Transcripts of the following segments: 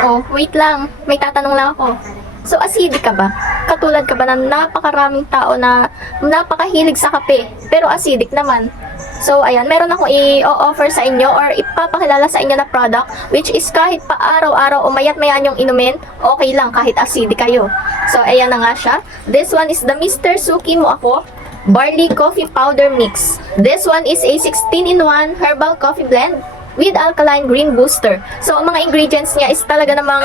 Oh, wait lang. May tatanong lang ako. So, acidic ka ba? Katulad ka ba ng napakaraming tao na napakahilig sa kape, pero acidic naman? So, ayan, meron akong i-offer sa inyo or ipapakilala sa inyo na product which is kahit pa araw-araw o mayat-mayan yung inumin, okay lang kahit acidic kayo. So, ayan na nga siya. This one is the Mr. Suki Mo Ako Barley Coffee Powder Mix. This one is a 16-in-1 herbal coffee blend with alkaline green booster. So, ang mga ingredients niya is talaga namang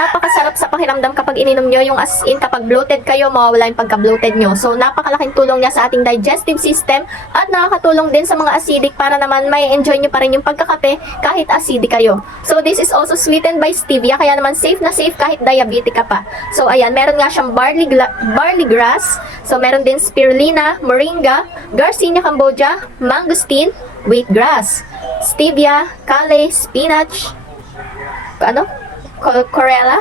napakasarap sa pakiramdam kapag ininom nyo. Yung as in, kapag bloated kayo, mawawala yung pagka-bloated nyo. So, napakalaking tulong niya sa ating digestive system at nakakatulong din sa mga acidic para naman may enjoy nyo pa rin yung pagkakape kahit acidic kayo. So, this is also sweetened by stevia, kaya naman safe na safe kahit diabetic ka pa. So, ayan, meron nga siyang barley grass. So, meron din spirulina, moringa, Garcinia cambogia, mangosteen, wheatgrass, stevia, kale, spinach, Corella.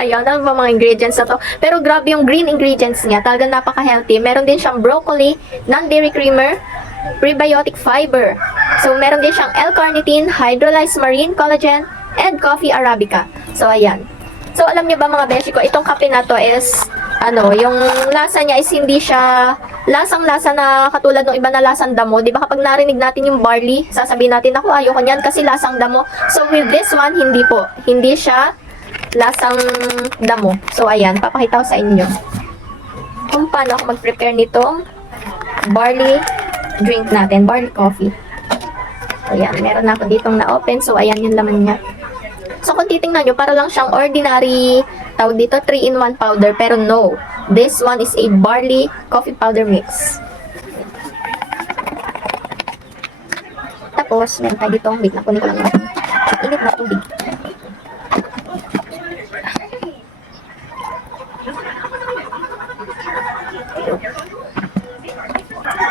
Ayun, ano ba mga ingredients na to? Pero grabe yung green ingredients niya. Talagang napaka-healthy. Meron din siyang broccoli, non-dairy creamer, prebiotic fiber. So, meron din siyang L-carnitine, hydrolyzed marine collagen, and coffee arabica. So, ayan. So, alam niyo ba mga beshi ko, itong kape na to is, yung lasa niya is hindi siya lasang-lasa na katulad ng iba na lasang damo. Di ba kapag narinig natin yung barley, sasabihin natin, ako ayoko niyan kasi lasang damo. So, with this one, hindi po. Hindi siya lasang damo. So, ayan, papakita ko sa inyo kung paano ako mag-prepare nitong barley drink natin, barley coffee. Ayan, meron na ako ditong na-open. So, ayan yung laman niya. So, kung titingnan nyo, para lang siyang ordinary, tawag dito, 3-in-1 powder. Pero no, this one is a barley coffee powder mix. Tapos, meron tayo dito, wait, nakunin ko lang natin. Init na tubig.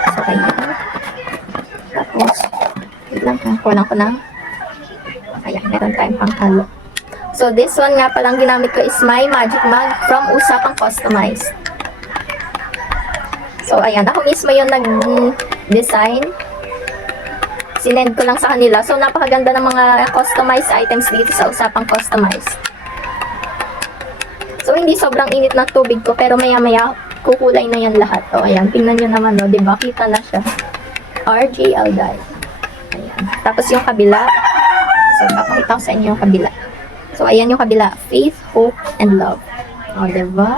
So, ayan. Tapos, wait lang, kulang ko ng ayan, meron tayong panghalo. So, this one nga palang ginamit ko is my magic mug from Usapang Customized. So, ayan, ako mismo yung nag-design. Sinend ko lang sa kanila. So, napakaganda ng mga customized items dito sa Usapang Customized. So, hindi sobrang init ng tubig ko, pero maya-maya kukulay na yan lahat. O, ayan, tingnan nyo naman, o, diba? Kita na siya. RJ Alday. Ayan. Tapos yung kabila. So, papakita ko sa inyo yung kabila. So, ayan yung kabila. Faith, hope, and love. O, diba?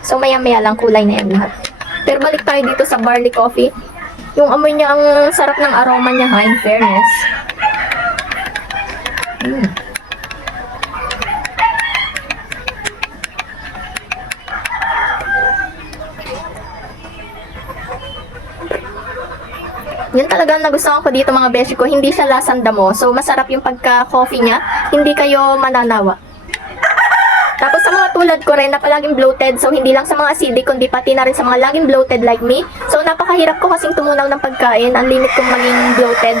So, maya-maya lang kulay na yan lahat. Pero balik tayo dito sa barley coffee. Yung amoy niya, ang sarap ng aroma niya, ha, in fairness. Yun talagang nagustuhan ko dito mga beshi ko. Hindi siya lasang damo. So, masarap yung pagka-coffee niya. Hindi kayo mananawa. Tapos sa mga tulad ko rin na palaging bloated, so hindi lang sa mga acidic, kundi pati na rin sa mga laging bloated like me. So, napakahirap ko kasing tumunaw ng pagkain. Ang limit kong maging bloated.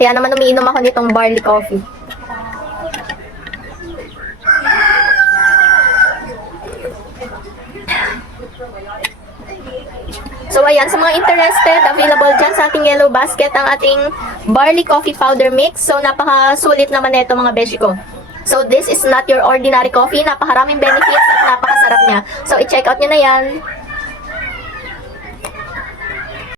Kaya naman umiinom ako nitong barley coffee. So, ayan, sa mga interested, available dyan sa ating yellow basket ang ating barley coffee powder mix. So, napakasulit naman ito mga beshi ko. So, this is not your ordinary coffee. Napakaraming benefits at napakasarap niya. So, i-check out nyo na yan.